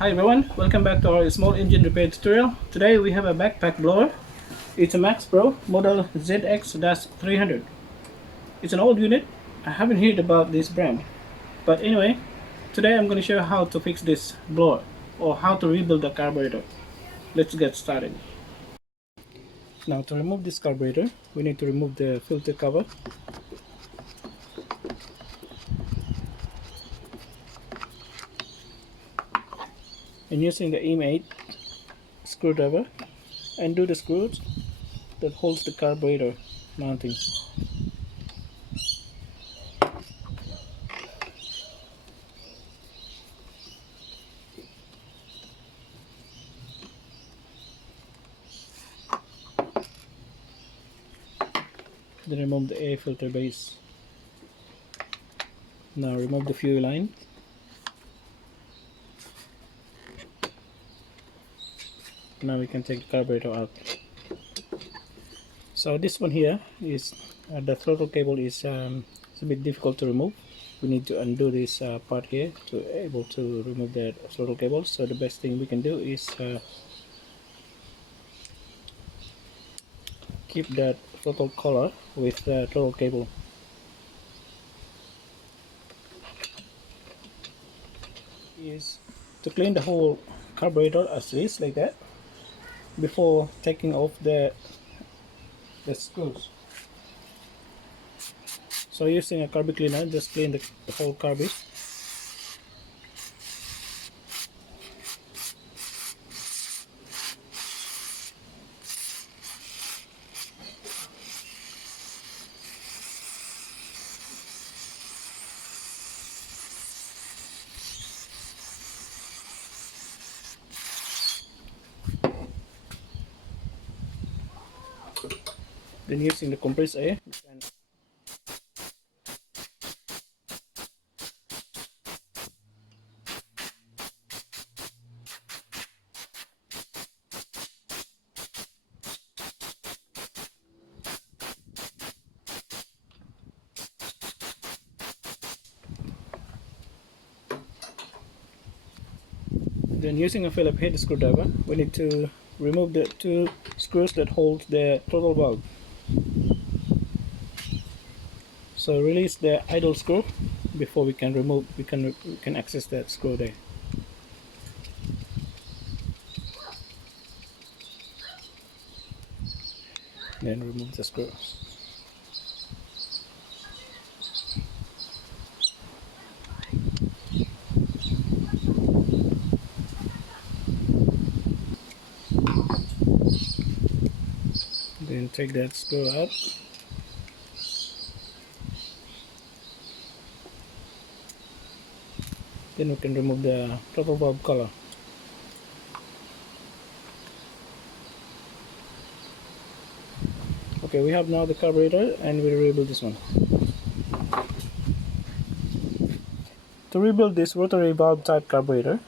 Hi everyone, welcome back to our small engine repair tutorial. Today we have a backpack blower. It's a MaxPro model ZX-300. It's an old unit. I haven't heard about this brand. But anyway, today I'm going to show you how to fix this blower or how to rebuild the carburetor. Let's get started. Now to remove this carburetor, we need to remove the filter cover. And using the M8 screwdriver, undo the screws that holds the carburetor mounting. Then remove the air filter base. Now remove the fuel line. Now we can take the carburetor out. So this one here is the throttle cable is it's a bit difficult to remove. We need to undo this part here to able to remove the throttle cable. So the best thing we can do is keep that throttle collar with the throttle cable. Is to clean the whole carburetor as is like that before taking off the screws. So using a carburetor cleaner, just clean the whole carburetor. Then using the compressed air, then using a Phillips head screwdriver, we need to remove the two screws that hold the throttle valve. So release the idle screw before we can access that screw there. Then remove the screw. Then take that screw out. Then we can remove the throttle valve collar. Okay, we have now the carburetor and we rebuild this one. To rebuild this rotary valve type carburetor,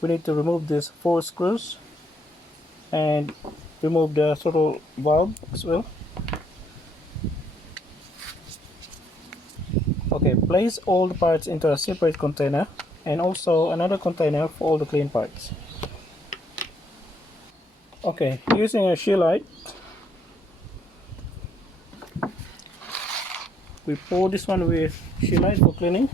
we need to remove these 4 screws and remove the throttle valve as well. Okay, place all the parts into a separate container and also another container for all the clean parts. Okay, using a Shieldite, we pour this one with Shieldite for cleaning.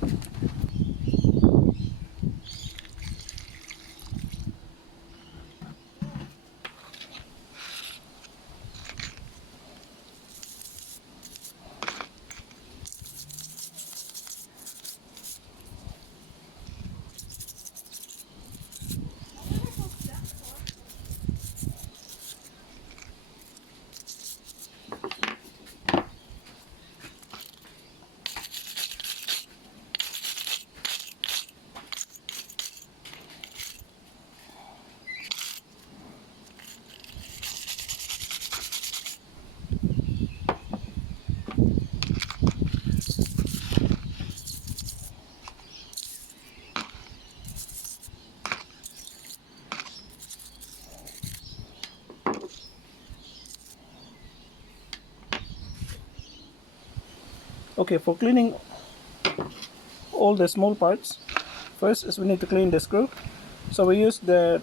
Okay, for cleaning all the small parts, first is we need to clean the screw. So we use the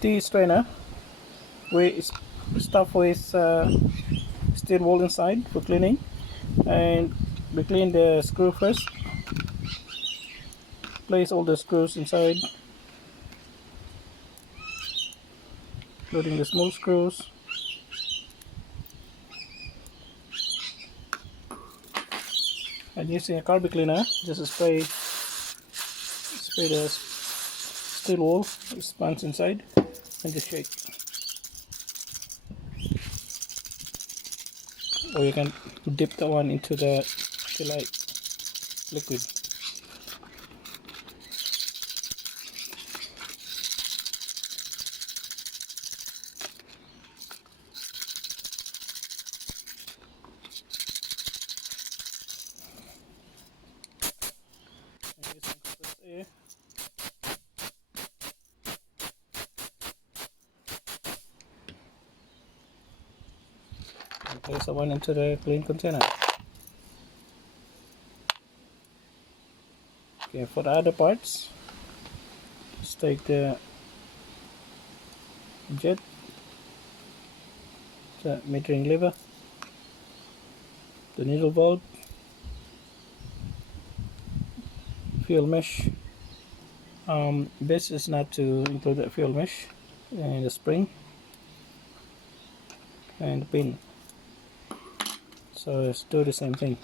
T strainer. We stuff with steel wool inside for cleaning, and we clean the screw first. Place all the screws inside, including the small screws. And using a carpet cleaner, just spray the steel wool sponge inside and just shake. Or you can dip the one into the light liquid. And place the one into the clean container. Okay, for the other parts, just take the jet, the metering lever, the needle valve, fuel mesh. Best is not to include the fuel mesh, and the spring and the pin. So let's do the same thing.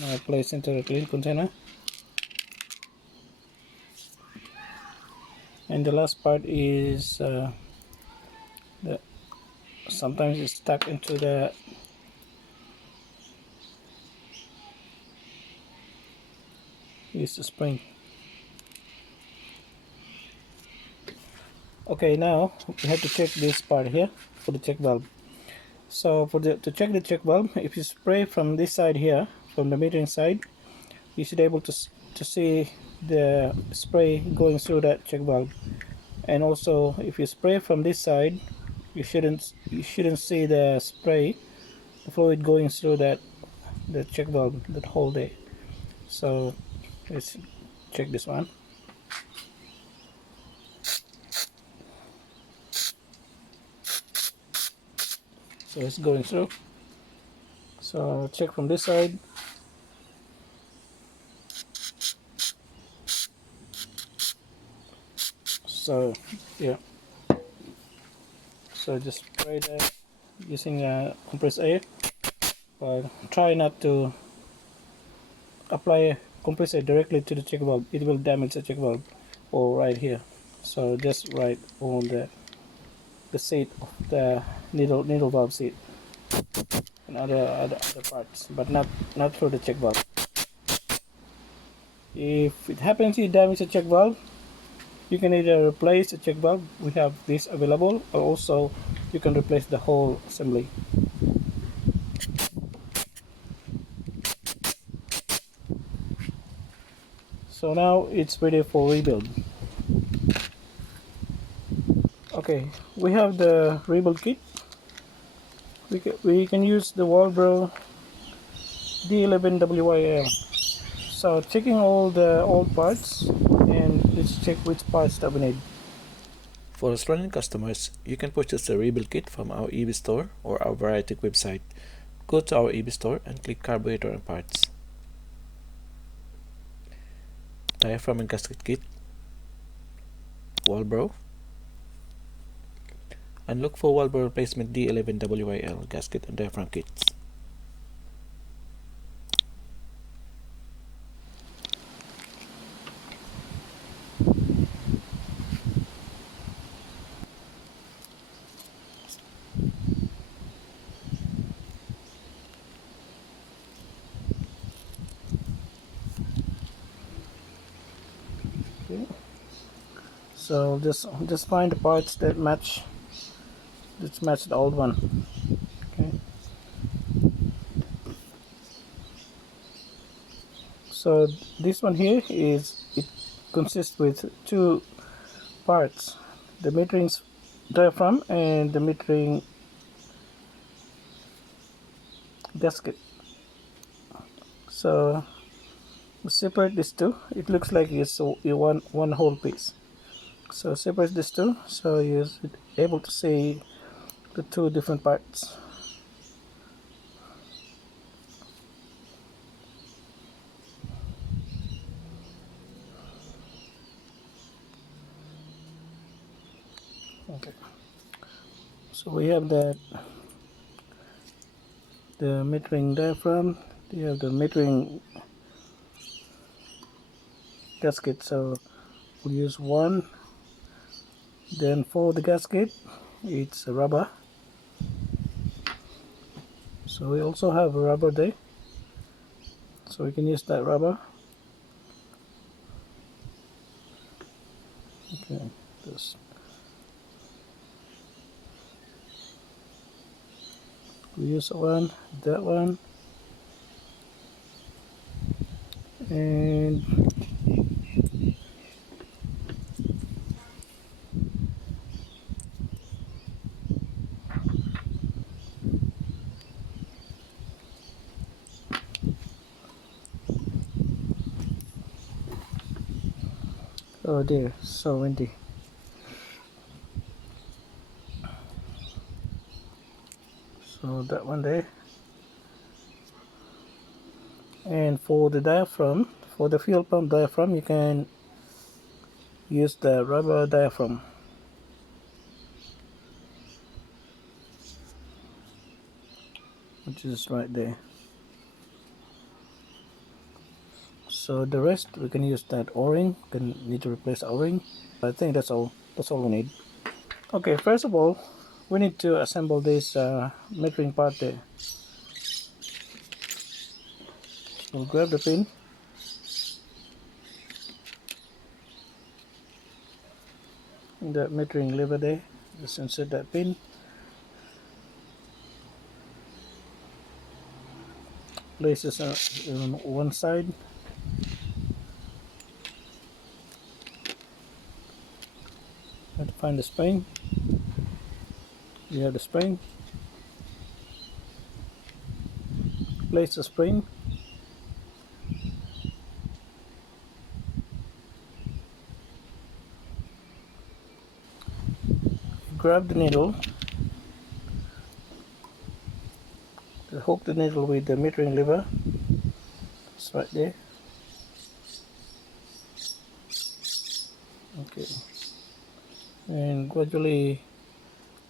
Now place into the clean container. And the last part is sometimes it's stuck into the spring. Okay, now we have to check this part here for the check valve. So to check the check valve, if you spray from this side here, from the metering side, you should be able to see the spray going through that check valve. And also, if you spray from this side, you shouldn't see the spray, the fluid going through the check valve, that hole there. So let's check this one. So it's going through. So check from this side. So yeah, so just spray that using compressed air, but try not to apply compressed air directly to the check valve. It will damage the check valve, or right here. So just right on the seat of the needle valve seat and other parts, but not through the check valve. If it happens you damage the check valve, you can either replace the check valve, we have this available, or also you can replace the whole assembly. So now it's ready for rebuild. Okay, we have the rebuild kit. We can use the Walbro D11WYL. So checking all the old parts, and let's check which parts that we need. For Australian customers, you can purchase the rebuild kit from our eBay store or our Vtech website. Go to our eBay store and click Carburetor and Parts. Diaphragm and gasket kit, Walbro, and look for Walbro replacement D11WYL gasket and diaphragm kits. Okay, so just find the parts that match. Let's match the old one. Okay, so this one here it consists with two parts: the metering diaphragm and the metering gasket. So separate these two. It looks like it's one whole piece. So separate these two so you're able to see the two different parts. Okay, so we have the metering diaphragm, we have the metering gasket. So we'll use one. Then for the gasket, it's a rubber. So we also have a rubber there, so we can use that rubber. Okay, this we use one, that one, and oh dear, so windy. So that one there. And for the diaphragm, for the fuel pump diaphragm, you can use the rubber diaphragm, which is right there. So the rest we can use that o-ring. Can need to replace o-ring. I think that's all we need. Okay, first of all we need to assemble this metering part there. We'll grab the pin, the metering lever there, just insert that pin, place this on one side, have to find the spring. You have the spring, place the spring, grab the needle, hook the needle with the metering lever. It's right there. Okay, and gradually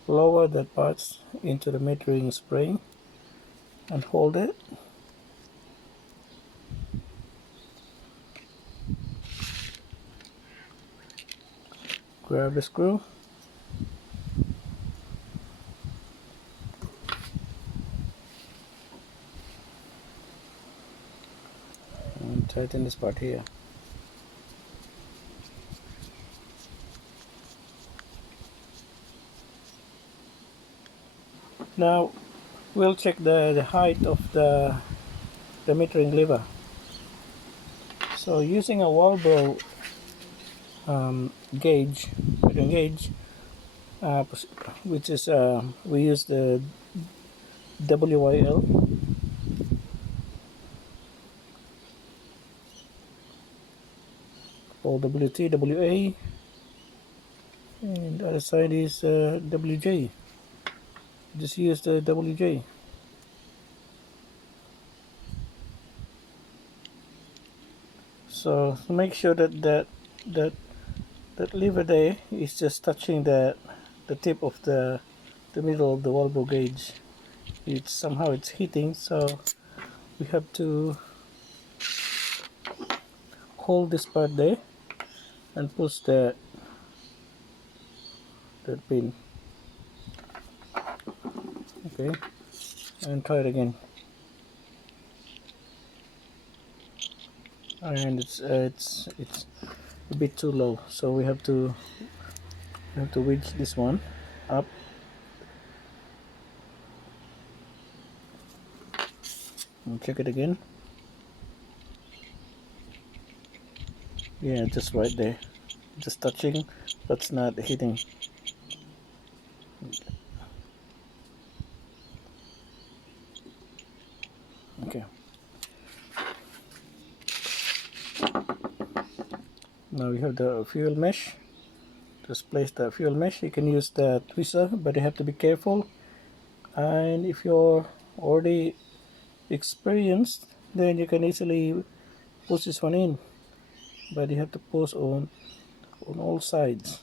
lower that parts into the metering spring and hold it. Grab the screw, and tighten this part here. Now we'll check the height of the metering lever. So using a Walbro gauge, metering gauge, which is we use the WYL, or WT, WA, and the other side is WJ. Just use the WJ. So make sure that lever there is just touching the tip of the middle of the Walbro gauge. It's somehow it's hitting, so we have to hold this part there and push that pin. Okay, and try it again. And it's a bit too low, so we have to wedge this one up. And check it again. Yeah, just right there, just touching, but not hitting. Okay, now we have the fuel mesh. Just place the fuel mesh. You can use the tweezer, but you have to be careful, and if you're already experienced, then you can easily push this one in, but you have to push on all sides.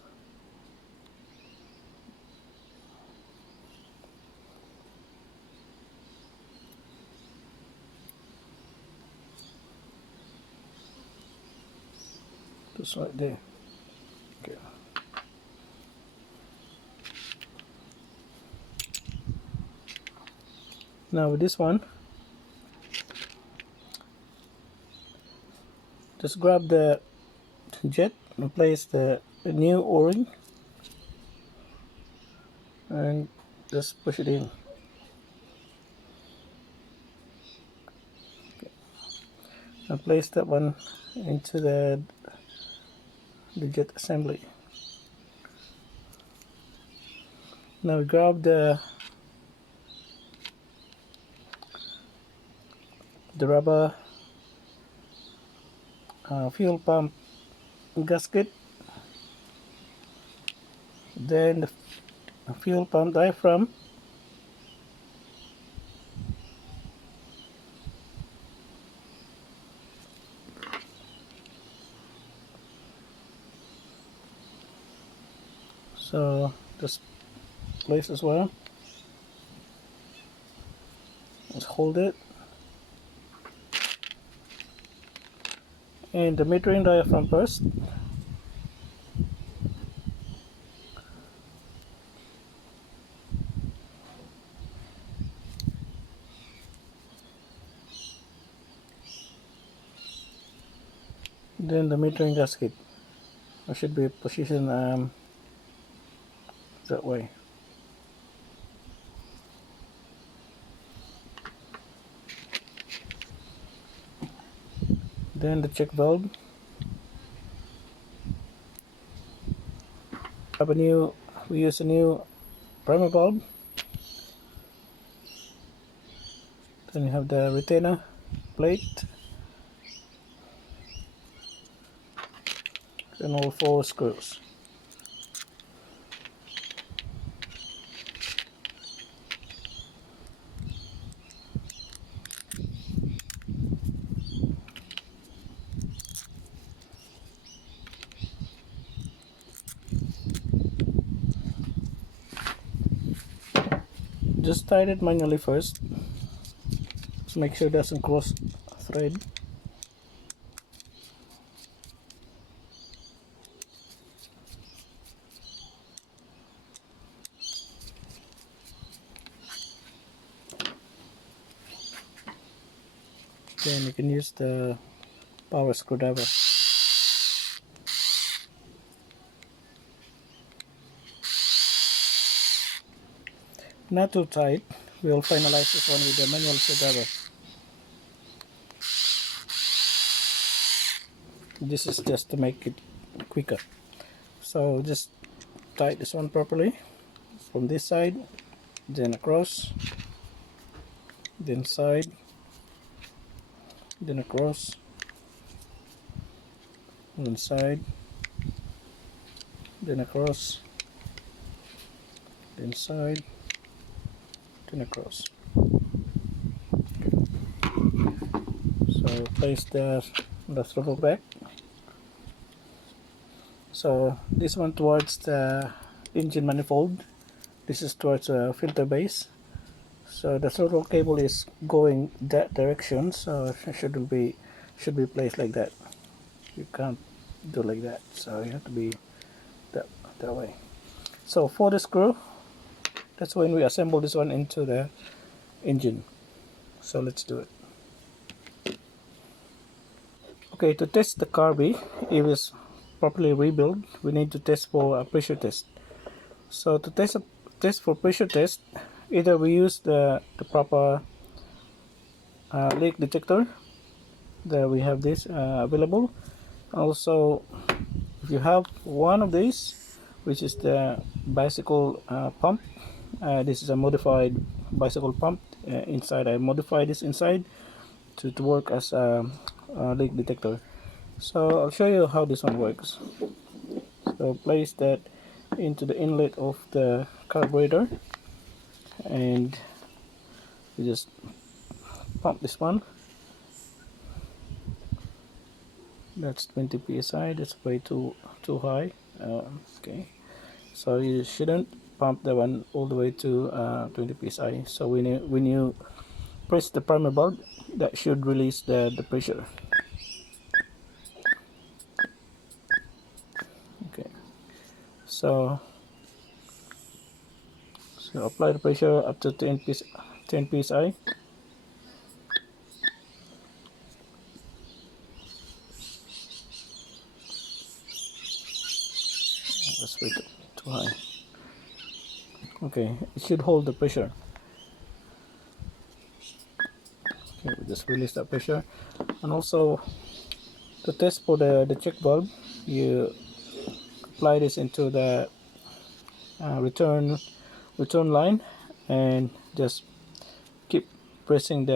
Just right there. Okay. Now with this one, just grab the jet and place the new O-ring and just push it in. Okay. And place that one into the jet assembly. Now grab the rubber fuel pump gasket, then the fuel pump diaphragm, so just place as well. Just hold it, and the metering diaphragm first. Then the metering gasket. I should be positioned that way. Then the check valve. We use a new primer bulb. Then you have the retainer plate and all 4 screws. Just tighten it manually first. Just make sure it doesn't cross thread. Then you can use the power screwdriver. Not too tight. We'll finalize this one with the manual screwdriver. This is just to make it quicker. So just tighten this one properly from this side, then across, then side, then across, then side, then across, then side, then across. Okay. So place the throttle back. So this one towards the engine manifold, this is towards the filter base. So the throttle cable is going that direction, so it should be placed like that. You can't do like that, so you have to be that way. So for the screw, that's when we assemble this one into the engine. So let's do it. Okay, to test the carby, if it's properly rebuild, we need to test for a pressure test. So to test for pressure test, either we use the proper leak detector. There we have this available. Also, if you have one of these, which is the bicycle pump, this is a modified bicycle pump. Inside, I modified this inside to work as a leak detector. So I'll show you how this one works. So place that into the inlet of the carburetor, and you just pump this one. That's 20 psi. That's way too high. Okay, so you shouldn't pump the one all the way to 20 psi. So when you press the primer bulb, that should release the pressure. Okay, so apply the pressure up to 10 psi. That's way too high. Okay, it should hold the pressure. Okay, we just release that pressure. And also, to test for the check valve, you apply this into the return line, and just keep pressing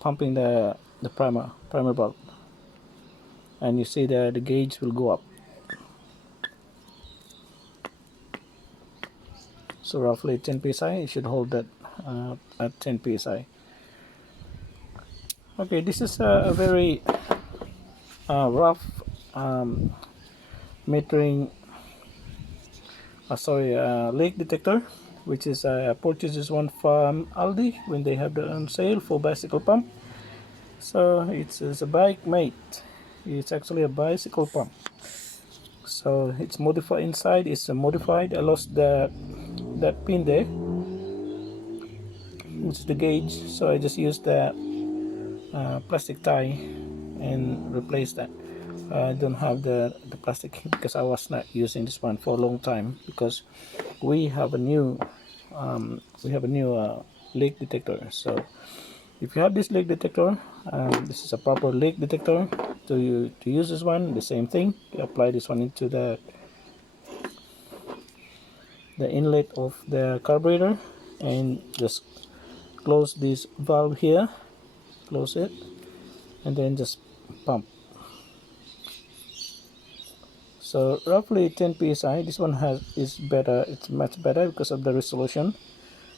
pumping the primer bulb, and you see that the gauge will go up. So roughly 10 psi, it should hold that at 10 psi. Okay, this is a very rough metering leak detector, which is I purchased this one from Aldi when they have it on sale for bicycle pump. So it's a bike mate. It's actually a bicycle pump. So it's modified inside. It's modified. I lost that pin there, which is the gauge. So I just used that plastic tie and replaced that. I don't have the plastic because I was not using this one for a long time, because we have a new leak detector. So if you have this leak detector, this is a proper leak detector. To use this one, the same thing. You apply this one into the inlet of the carburetor, and just close this valve here, close it, and then just pump. So roughly 10 psi. This one is better. It's much better because of the resolution.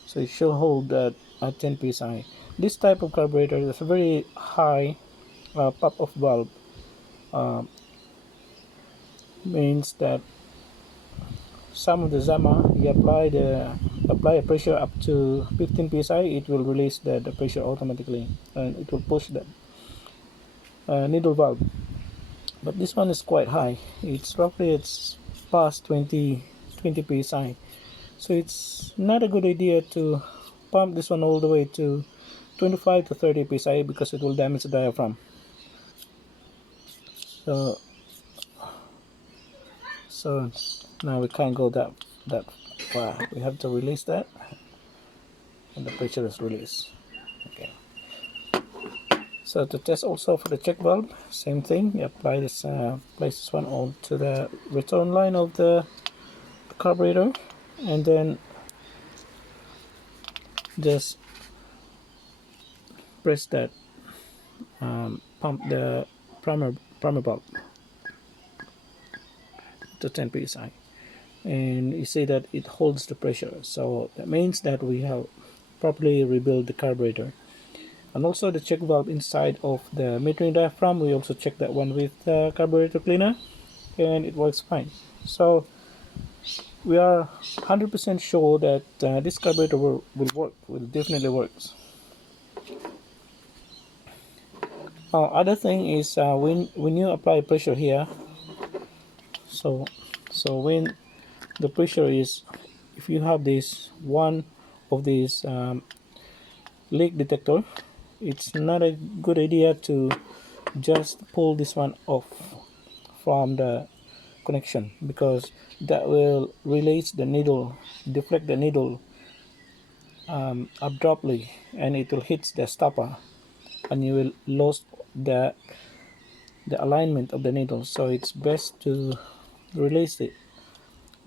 So it should hold that at 10 psi. This type of carburetor is a very high pop-off valve. Means that some of the Zama, you apply a pressure up to 15 psi, it will release the pressure automatically, and it will push the needle valve. But this one is quite high. It's past 20 psi. So it's not a good idea to pump this one all the way to 25 to 30 psi, because it will damage the diaphragm. So now we can't go that far. We have to release that, and the pressure is released. Okay. So to test also for the check valve, same thing. You apply this, place this one onto the return line of the carburetor, and then just press that, pump the primer bulb to 10 psi, and you see that it holds the pressure. So that means that we have properly rebuilt the carburetor. And also the check valve inside of the metering diaphragm, we also check that one with carburetor cleaner, and it works fine. So we are 100% sure that this carburetor will work, will definitely works. Other thing is when you apply pressure here, so when the pressure is, if you have this one of these leak detector, it's not a good idea to just pull this one off from the connection, because that will release the needle, deflect the needle abruptly, and it will hit the stopper, and you will lose the alignment of the needle. So it's best to release it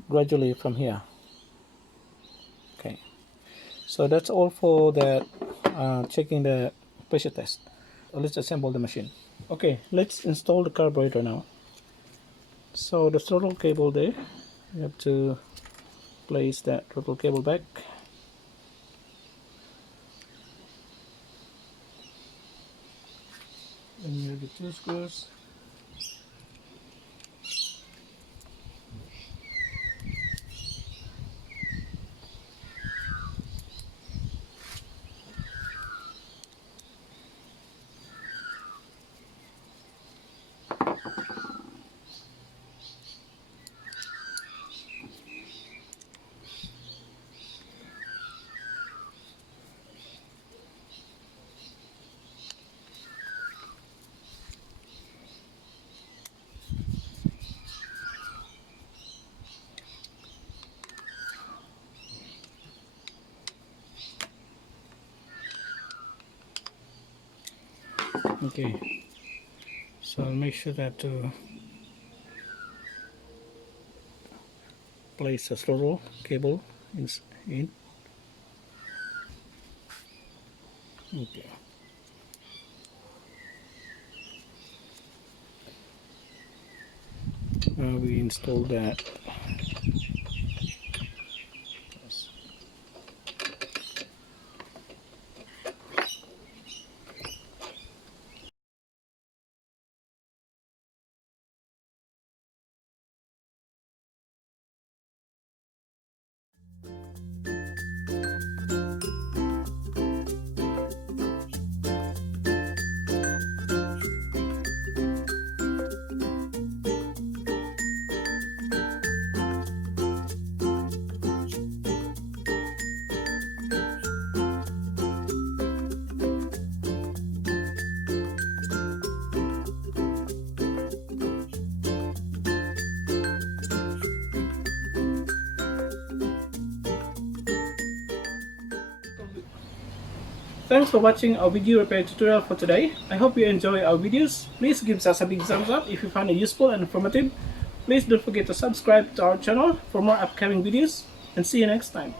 gradually from here. Okay, so that's all for the checking the pressure test. Let's assemble the machine. Okay, let's install the carburetor now. So the throttle cable there, you have to place that throttle cable back. And you have the 2 screws. Okay, so I'll make sure that to place the throttle cable in. Okay. Now we install that. Thanks for watching our video repair tutorial for today. I hope you enjoy our videos. Please give us a big thumbs up if you find it useful and informative. Please don't forget to subscribe to our channel for more upcoming videos, and see you next time.